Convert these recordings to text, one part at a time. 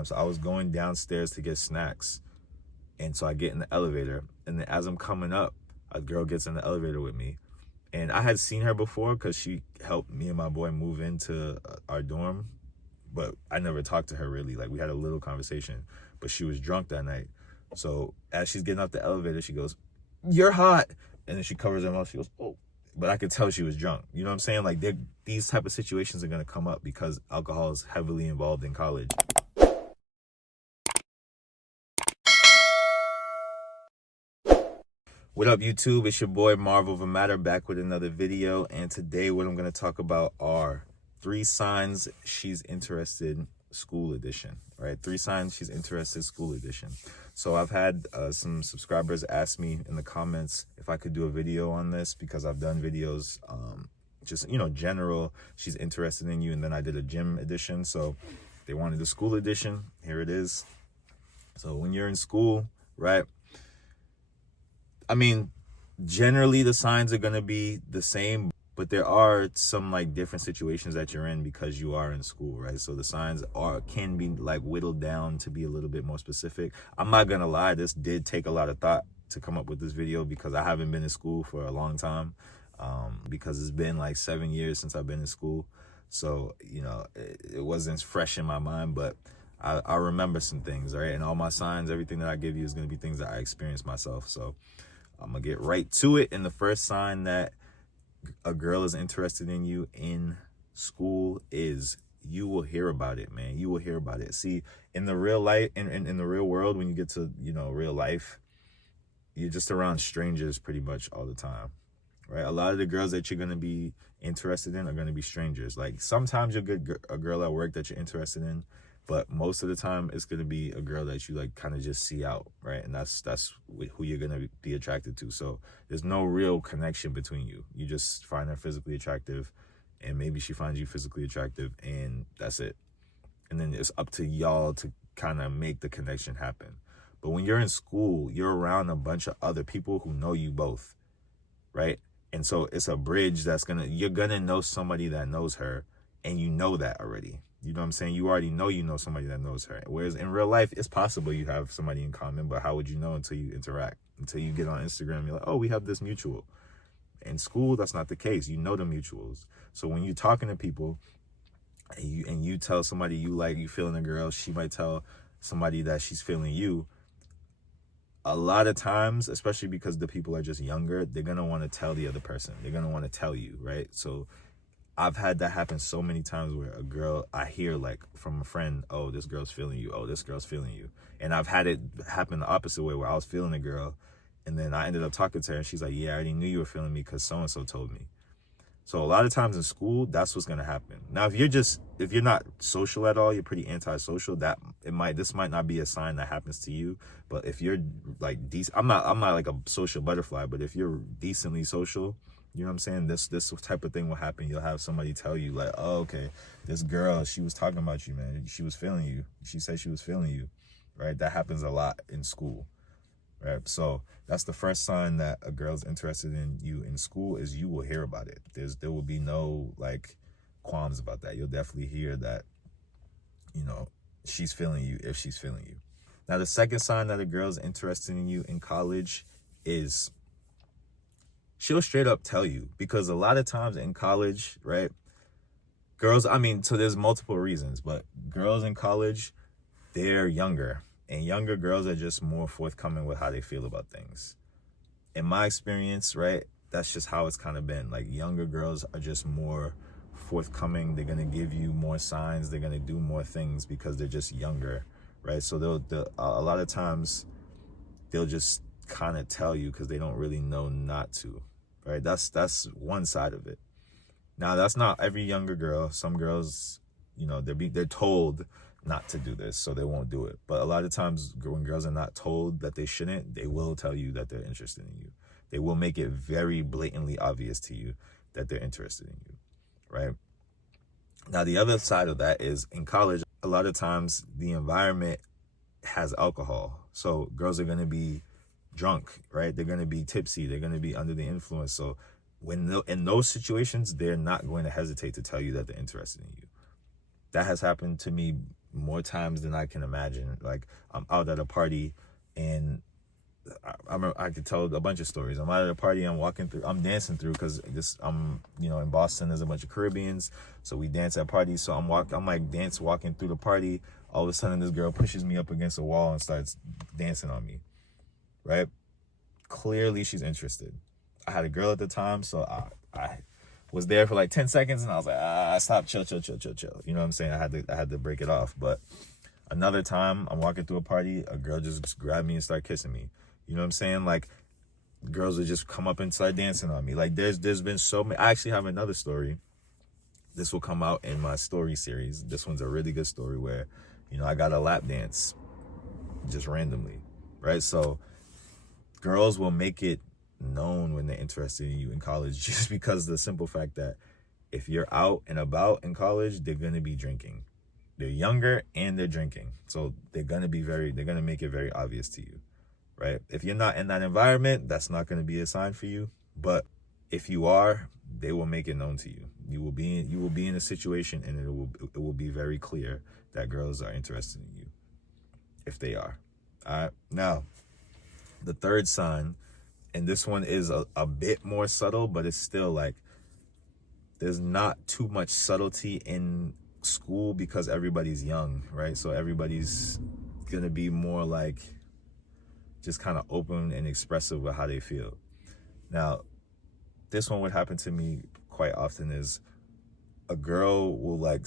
time. So I was going downstairs to get snacks. And so I get in the elevator. And then as I'm coming up, a girl gets in the elevator with me. And I had seen her before because she helped me and my boy move into our dorm. But I never talked to her really. Like, we had a little conversation. But she was drunk that night. So as she's getting off the elevator, she goes, "You're hot." And then she covers her mouth. She goes, "Oh." But I could tell she was drunk. You know what I'm saying? Like, these type of situations are going to come up because alcohol is heavily involved in college. What up, YouTube? It's your boy Marvel Vermatter back with another video. And today what I'm going to talk about are 3 signs she's interested, school edition, right? 3 signs she's interested, school edition. So I've had some subscribers ask me in the comments if I could do a video on this because I've done videos, just, general, she's interested in you. And then I did a gym edition. So they wanted the school edition. Here it is. So when you're in school, right? I mean, generally the signs are going to be the same, but there are some like different situations that you're in because you are in school, right? So the signs can be like whittled down to be a little bit more specific. I'm not going to lie, this did take a lot of thought to come up with this video because I haven't been in school for a long time, because it's been like 7 years since I've been in school. So, it wasn't fresh in my mind, but I remember some things, right? And all my signs, everything that I give you is going to be things that I experienced myself. So I'm going to get right to it. And the first sign that a girl is interested in you in school is you will hear about it, man. You will hear about it. See, in the real life, in the real world, when you get to, real life, you're just around strangers pretty much all the time, right? A lot of the girls that you're going to be interested in are going to be strangers. Like, sometimes you'll get a girl at work that you're interested in, but most of the time it's going to be a girl that you like kind of just see out, right? And that's who you're going to be attracted to. So there's no real connection between you. You just find her physically attractive, and maybe she finds you physically attractive, and that's it. And then it's up to y'all to kind of make the connection happen. But when you're in school, you're around a bunch of other people who know you both, right? And so it's a bridge you're going to know somebody that knows her, and you know that already. You know what I'm saying? You already know somebody that knows her. Whereas in real life, it's possible you have somebody in common, but how would you know until you interact? Until you get on Instagram, you're like, oh, we have this mutual. In school, that's not the case. You know the mutuals. So when you're talking to people and you tell somebody you feeling a girl, she might tell somebody that she's feeling you. A lot of times, especially because the people are just younger, they're going to want to tell the other person. They're going to want to tell you, right? So I've had that happen so many times where a girl, I hear like from a friend, oh, this girl's feeling you. Oh, this girl's feeling you. And I've had it happen the opposite way where I was feeling a girl and then I ended up talking to her and she's like, yeah, I already knew you were feeling me because so-and-so told me. So a lot of times in school, that's what's going to happen. Now, if you're not social at all, you're pretty antisocial, this might not be a sign that happens to you. But if you're like decent, I'm not like a social butterfly, but if you're decently social, you know what I'm saying? This type of thing will happen. You'll have somebody tell you like, oh, okay, this girl, she was talking about you, man. She was feeling you. She said she was feeling you, right? That happens a lot in school, right? So that's the first sign that a girl's interested in you in school is you will hear about it. There will be no like qualms about that. You'll definitely hear that, she's feeling you if she's feeling you. Now, the second sign that a girl's interested in you in college is she'll straight up tell you, because a lot of times in college, right, so there's multiple reasons, but girls in college, they're younger, and younger girls are just more forthcoming with how they feel about things. In my experience, right, that's just how it's kind of been. Like, younger girls are just more forthcoming. They're going to give you more signs. They're going to do more things because they're just younger, right? So a lot of times they'll just kind of tell you because they don't really know not to, right? That's one side of it. Now, that's not every younger girl. Some girls, they're told not to do this, so they won't do it. But a lot of times when girls are not told that they shouldn't, they will tell you that they're interested in you. They will make it very blatantly obvious to you that they're interested in you, right? Now, the other side of that is in college, a lot of times the environment has alcohol. So girls are going to be drunk, right? They're going to be tipsy. They're going to be under the influence. So in those situations, they're not going to hesitate to tell you that they're interested in you. That has happened to me more times than I can imagine. Like, I'm out at a party and I could tell a bunch of stories. I'm out at a party, I'm dancing through, because I'm, in Boston, there's a bunch of Caribbeans, so we dance at parties. So I'm like walking through the party. All of a sudden, this girl pushes me up against a wall and starts dancing on me, right? Clearly, she's interested. I had a girl at the time, so I was there for like 10 seconds, and I was like, stop, chill. You know what I'm saying? I had to break it off. But another time, I'm walking through a party, a girl just grabbed me and started kissing me. You know what I'm saying? Like, girls would just come up and start dancing on me. Like, there's been so many. I actually have another story. This will come out in my story series. This one's a really good story where, I got a lap dance just randomly, right? So girls will make it known when they're interested in you in college, just because of the simple fact that if you're out and about in college, they're going to be drinking. They're younger and they're drinking. So they're going to make it very obvious to you. Right? If you're not in that environment, that's not going to be a sign for you. But if you are, they will make it known to you. You will be in a situation, and it will be very clear that girls are interested in you, if they are. All right. Now, the third sign, and this one is a bit more subtle, but it's still like, there's not too much subtlety in school because everybody's young, right? So everybody's gonna be more like just kind of open and expressive with how they feel. Now, this one would happen to me quite often, is a girl will like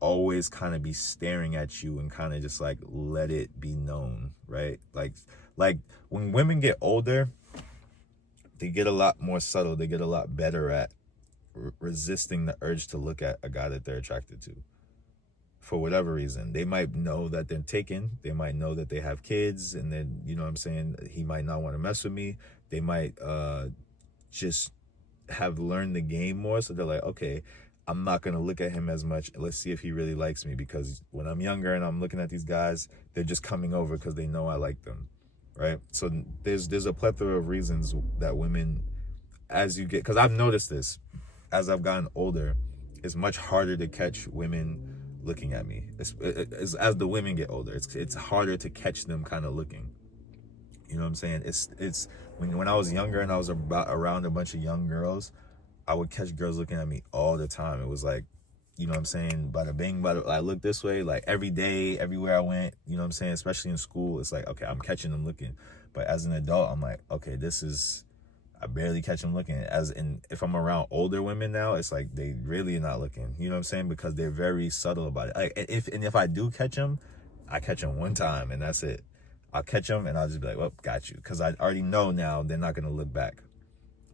always kind of be staring at you and kind of just like let it be known, right? Like when women get older, they get a lot more subtle. They get a lot better at resisting the urge to look at a guy that they're attracted to. For whatever reason, they might know that they're taken. They might know that they have kids, and then, you know what I'm saying, he might not want to mess with me. They might just have learned the game more. So they're like, okay, I'm not going to look at him as much. Let's see if he really likes me, because when I'm younger and I'm looking at these guys, they're just coming over because they know I like them, right? So there's a plethora of reasons that women, as you get, because I've noticed this, as I've gotten older, it's much harder to catch women looking at me. It's as the women get older, it's harder to catch them kind of looking. You know what I'm saying? It's when I was younger and I was around a bunch of young girls, I would catch girls looking at me all the time. It was like, you know what I'm saying, bada bing, I look this way, like every day, everywhere I went, you know what I'm saying, especially in school, it's like, okay, I'm catching them looking. But as an adult, I'm like, okay, I barely catch them looking. If I'm around older women now, it's like they really are not looking. You know what I'm saying? Because they're very subtle about it. Like if I do catch them, I catch them one time and that's it. I'll catch them and I'll just be like, well, got you, because I already know now they're not gonna look back.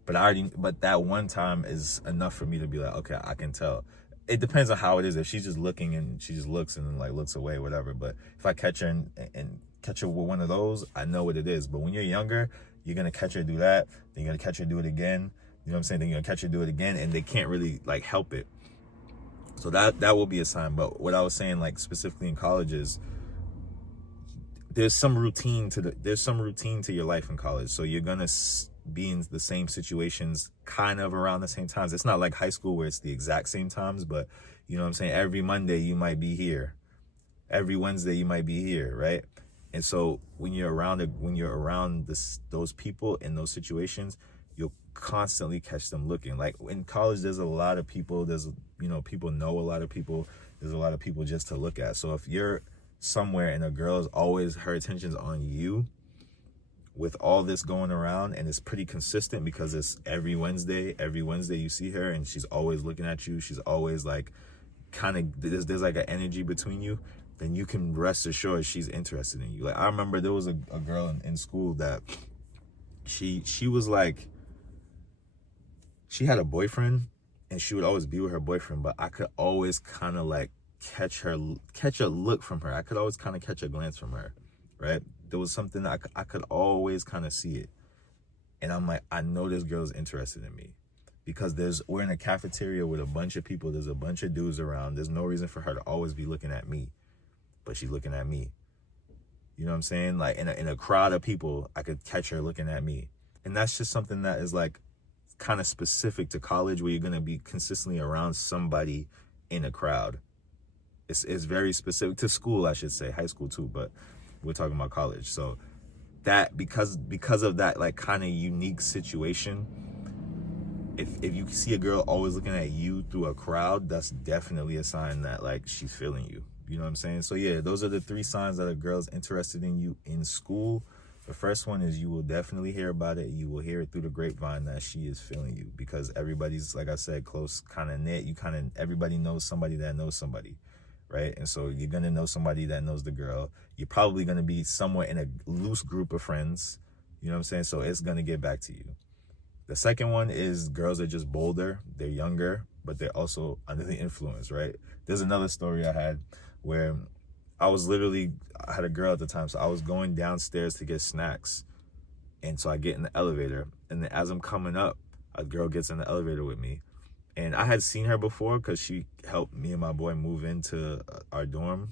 But that one time is enough for me to be like, okay, I can tell. It depends on how it is. If she's just looking and she just looks and then like looks away, whatever. But if I catch her and catch her with one of those, I know what it is. But when you're younger, you're going to catch her do that. Then you're going to catch her do it again. You know what I'm saying? Then you're going to catch her do it again. And they can't really like help it. So that will be a sign. But what I was saying, like specifically in college, is there's some routine to your life in college. So you're going to be in the same situations kind of around the same times. It's not like high school where it's the exact same times, but you know what I'm saying? Every Monday you might be here. Every Wednesday you might be here, right? And so when you're around those people in those situations, you'll constantly catch them looking. Like in college, there's a lot of people. People know a lot of people. There's a lot of people just to look at. So if you're somewhere and a girl is always, her attention's on you, with all this going around, and it's pretty consistent because it's every Wednesday you see her and she's always looking at you, she's always like kind of, there's like an energy between you, then you can rest assured she's interested in you. Like I remember there was a girl in school that she was like, she had a boyfriend and she would always be with her boyfriend, but I could always kind of like catch a look from her. I could always kind of catch a glance from her, right? There was something that I could always kind of see it. And I'm like, I know this girl's interested in me, because we're in a cafeteria with a bunch of people. There's a bunch of dudes around. There's no reason for her to always be looking at me, but she's looking at me. You know what I'm saying? Like in a crowd of people, I could catch her looking at me. And that's just something that is like kind of specific to college, where you're going to be consistently around somebody in a crowd. It's very specific to school, I should say, high school too, but we're talking about college. So that because of that like kind of unique situation, if you see a girl always looking at you through a crowd, that's definitely a sign that like she's feeling you. You know what I'm saying? So yeah, those are the 3 signs that a girl's interested in you in school. The first one is you will definitely hear about it. You will hear it through the grapevine that she is feeling you, because everybody's, like I said, close, kind of knit. Everybody knows somebody that knows somebody, right? And so you're gonna know somebody that knows the girl. You're probably gonna be somewhere in a loose group of friends. You know what I'm saying? So it's gonna get back to you. The second one is girls are just bolder. They're younger, but they're also under the influence, right? There's another story I had where I had a girl at the time, so I was going downstairs to get snacks. And so I get in the elevator, and then as I'm coming up, a girl gets in the elevator with me. And I had seen her before because she helped me and my boy move into our dorm,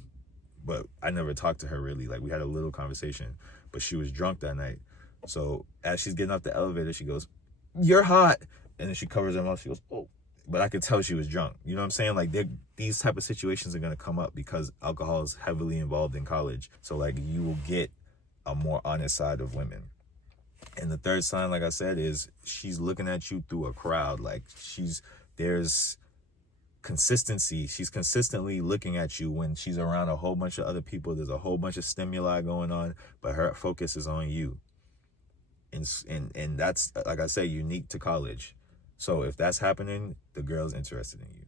but I never talked to her really. Like, we had a little conversation, but she was drunk that night. So as she's getting off the elevator, she goes, "You're hot." And then she covers her mouth. She goes, "Oh." But I could tell she was drunk. You know what I'm saying? Like, these type of situations are going to come up because alcohol is heavily involved in college. So, like, you will get a more honest side of women. And the third sign, like I said, is she's looking at you through a crowd. Like, there's consistency. She's consistently looking at you when she's around a whole bunch of other people. There's a whole bunch of stimuli going on, but her focus is on you. And that's, like I say, unique to college. So if that's happening, the girl's interested in you.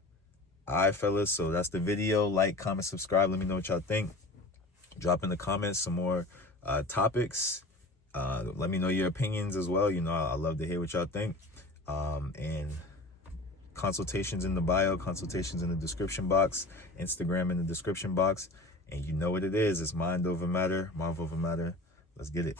All right, fellas, so that's the video. Like, comment, subscribe. Let me know what y'all think. Drop in the comments some more topics. Let me know your opinions as well. You know, I love to hear what y'all think. And consultations in the bio, consultations in the description box, Instagram in the description box. And you know what it is. It's mind over matter, Marvel over matter. Let's get it.